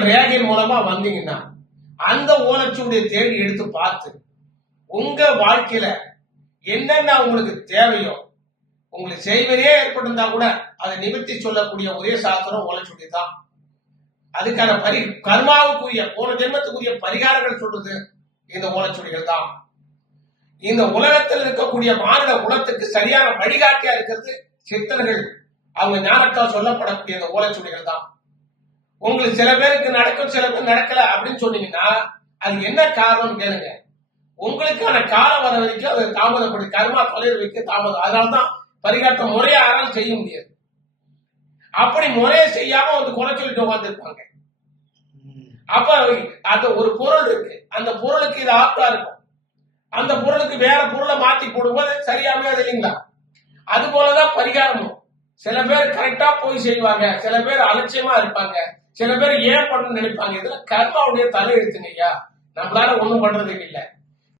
உங்கள் ரேகை மூலமா வந்தீங்கன்னா அந்த ஓலைச்சுவடியை தேடி எடுத்து பார்த்து உங்க வாழ்க்கையில என்னென்ன உங்களுக்கு தேவையோ உங்களுக்கு செய்வதே ஏற்பட்டிருந்தா கூட அதை நிவர்த்தி சொல்லக்கூடிய ஒரே சாஸ்திரம் ஓலைச்சுவடி தான். அதுக்கான பரி கர்மாவுக்குரிய போன ஜென்மத்துக்குரிய பரிகாரங்கள் சொல்றது இந்த ஓலைச்சுவடிகள் தான். இந்த உலகத்தில் இருக்கக்கூடிய மாநில குலத்துக்கு சரியான வழிகாட்டியா இருக்கிறது சித்தர்கள். அவங்க ஞானத்தால் சொல்லப்படக்கூடிய இந்த ஓலைச்சுவடிகள் தான். உங்களுக்கு சில பேருக்கு நடக்கும் சில பேர் நடக்கல அப்படின்னு சொன்னீங்கன்னா அது என்ன காரணம் கேளுங்க. உங்களுக்கான காலம் வர வரைக்கும் அது தாமதப்படி கர்மா தொலைவு வைக்க தாமதம். அதனாலதான் பரிகாட்ட முறையா யாராலும் செய்ய முடியாது. அப்படி முறையை செய்யாம வந்து குறை சொல்லிட்டு உட்காந்துருப்பாங்க அப்ப அந்த ஒரு பொருள் இருக்கு. அந்த பொருளுக்கு இது ஆப்டா இருக்கும். அந்த பொருளுக்கு வேற பொருளை மாத்தி போடும்போது சரியாமே அது இல்லைங்களா? அது போலதான் பரிகாரமும். சில பேர் கரெக்டா போய் செய்வாங்க. சில பேர் அலட்சியமா இருப்பாங்க. சில பேர் ஏன் பண்ணணும்னு நினைப்பாங்க? இதுல கர்மாவுடைய தலை எழுத்துங்க ஐயா நம்மளால ஒண்ணும் பண்றதுக்கு இல்ல.